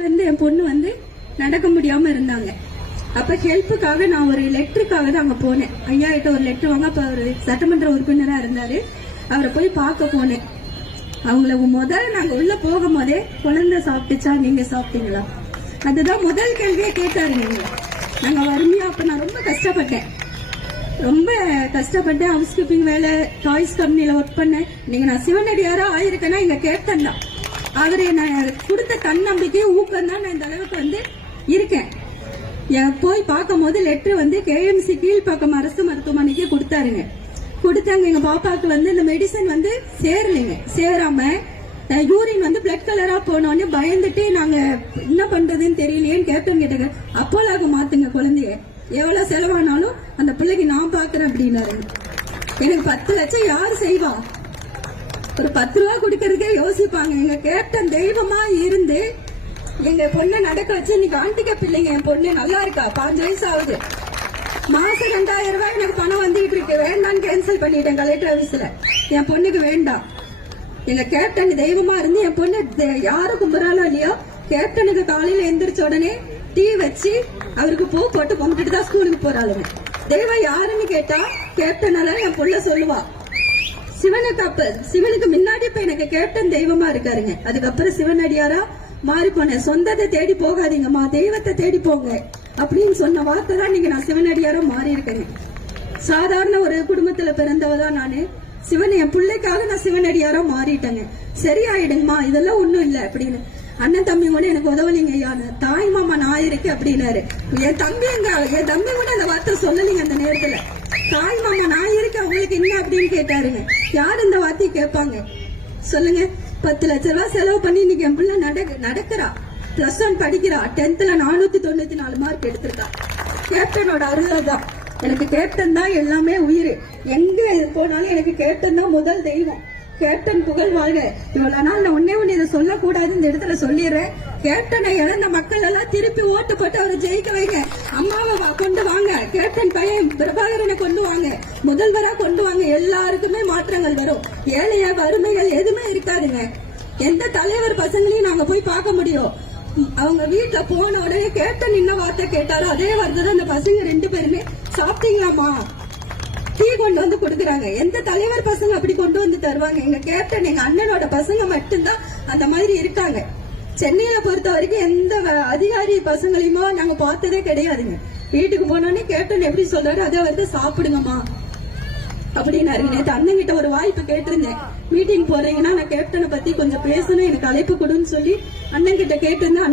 என் பொண்ணு நடக்க முடியாம இருந்தாங்க. அப்ப ஹெல்ப்புக்காக நான் ஒரு லெட்டருக்காக தான் அங்க போனேன். ஐயா கிட்ட ஒரு லெட்டர் வாங்க. அப்ப அவர் சட்டமன்ற உறுப்பினரா இருந்தாரு. அவரை போய் பார்க்க போனேன். அவங்கள முதல்ல நாங்க உள்ள போகும் போதே குழந்தை சாப்பிட்டுச்சா, நீங்க சாப்பிட்டீங்களா, அதுதான் முதல் கேள்வியே கேட்டாரு. நாங்க வறுமையா அப்ப நான் ரொம்ப கஷ்டப்பட்டேன். ஹவுஸ் கீப்பிங் வேலை, டாய்ஸ் கம்பெனில ஒர்க் பண்ணேன். நீங்க நான் சிவனடியாரா ஆயிருக்கேன்னா இங்க கேப்டன் தான். அவரு நான் கொடுத்த தன்னம்பிக்கை ஊக்கம் தான் நான் இந்த அளவுக்கு இருக்கேன். போய் பார்க்கும் போது லெட்டர் கேஎம்சி கீழ்ப்பாக்கம் அரசு மருத்துவமனைக்கு கொடுத்தாருங்க. கொடுத்தாங்க. எங்க பாப்பாக்கு இந்த மெடிசன் சேரலைங்க. சேராம யூரின் பிளட் கலரா போனோடனே பயந்துட்டு நாங்க என்ன பண்றதுன்னு தெரியலையேன்னு கேப்டன் கிட்ட அப்போலாக மாத்துங்க குழந்தைய, எவ்வளவு செலவானாலும் அந்த பிள்ளைக்கு நான் பாக்குறேன் அப்படின்னாரு. எனக்கு 10 லட்சம் யாரு செய்வா? ஒரு 10 ரூபா கொடுக்கறதுக்கே யோசிப்பாங்க. எங்க கேப்டன் தெய்வமா இருந்து எங்க பொண்ணை நடக்க வச்சு இன்னைக்கு ஆண்டிக்க பிள்ளைங்க. என் பொண்ணு நல்லா இருக்கா, 5 வயசு ஆகுது. மாசம் 2000 ரூபாய் எனக்கு பணம் வந்துட்டு இருக்கு. வேண்டான்னு கேன்சல் பண்ணிட்டேன் கலெக்டர் ஆபீஸ்ல. என் பொண்ணுக்கு வேண்டாம். எங்க கேப்டன் தெய்வமா இருந்து என் பொண்ணு யாரும் கும்புறாலும் இல்லையோ, கேப்டனுக்கு காலையில எந்திரிச்ச உடனே டீ வச்சு அவருக்கு பூ போட்டு கும்பிட்டுட்டு தான் ஸ்கூலுக்கு போறாளுங்க. தெய்வம் யாருன்னு கேட்டா கேப்டனால என் புள்ள சொல்லுவா. சிவனுக்கு முன்னாடி இப்ப எனக்கு கேப்டன் தெய்வமா இருக்காருங்க. அதுக்கப்புறம் சிவனடியாரா மாறி போனேன். சொந்தத்தை தேடி போகாதீங்கம்மா, தெய்வத்தை தேடி போங்க அப்படின்னு சொன்ன வார்த்தை தான் நீங்க நான் சிவனடியாரா மாறி இருக்கேங்க. சாதாரண ஒரு குடும்பத்துல பிறந்தவதான் நானு. சிவன் என் பிள்ளைக்காக நான் சிவனடியாரா மாறிட்டேங்க. சரியாயிடுங்கம்மா, இதெல்லாம் ஒண்ணும் இல்ல அப்படின்னு. அண்ணன் தம்பி கூட எனக்கு உதவலிங்க ஐயா, தாய் மாமா நான் இருக்கு அப்படின்னாரு. என் தம்பி கூட அந்த வார்த்தை சொல்லலீங்க. அந்த நேரத்துல தாய் மாமா நான் இருக்கேன் உங்களுக்கு என்ன அப்படின்னு கேட்டாருங்க. யாரு இந்த வார்த்தையை கேட்பாங்க சொல்லுங்க? 10 லட்சம் ரூபாய் செலவு பண்ணி இன்னைக்கு என் பிள்ளை நடக்கிறா. +1 படிக்கிறா. 10th 494 mark எடுத்திருக்கா. கேப்டனோட அருள் தான். எனக்கு கேப்டன் தான் எல்லாமே உயிர். எங்க போனாலும் எனக்கு கேப்டன் தான் முதல் தெய்வம். கேப்டன் புகழ் வாழ்க. இவ்வளவு நாள் நான் ஒன்னே இதை சொல்லக்கூடாது, இந்த இடத்துல சொல்லிடுறேன். கேப்டனை இழந்த மக்கள் எல்லாம் திருப்பி ஓட்டு போட்டு அவரை ஜெயிக்க வைங்க. அம்மாவை கொண்டு வாங்க, கேப்டன் பையன் பிரபாகரனை கொண்டு வாங்க, முதல்வரா கொண்டு வாங்க. எல்லாருக்குமே மாற்றங்கள் வரும். ஏழையா வறுமைகள் எதுவுமே இருக்காதுங்க. எந்த தலைவர் பசங்களையும் நாங்க போய் பார்க்க முடியும். அவங்க வீட்டுல போன உடனே கேப்டன் என்ன வார்த்தை கேட்டாரோ அதே வார்த்தை தான் அந்த பசங்க 2 பேருமே சாப்பிட்டீங்களாமா டீ கொண்டு கொடுக்குறாங்க. எந்த தலைவர் பசங்க அப்படி கொண்டு தருவாங்க? எங்க கேப்டன், எங்க அண்ணனோட பசங்க மட்டும்தான் அந்த மாதிரி இருக்காங்க. சென்னையில பொறுத்த வரைக்கும் எந்த அதிகாரி பசங்களையுமோ நாங்க பார்த்ததே கிடையாதுங்க. வீட்டுக்கு போனோடனே கேப்டன் எப்படி சொல்றாரு அதே சாப்பிடுங்கம்மா அப்படின்னாரு. நேற்று அண்ணன் கிட்ட ஒரு வாய்ப்பு கேட்டிருந்தேன். மீட்டிங் போறீங்கன்னா நான் கேப்டனை பத்தி கொஞ்சம் பேசணும், எனக்கு அழைப்பு கொடுன்னு சொல்லி அண்ணன் கிட்ட கேட்டிருந்தேன்.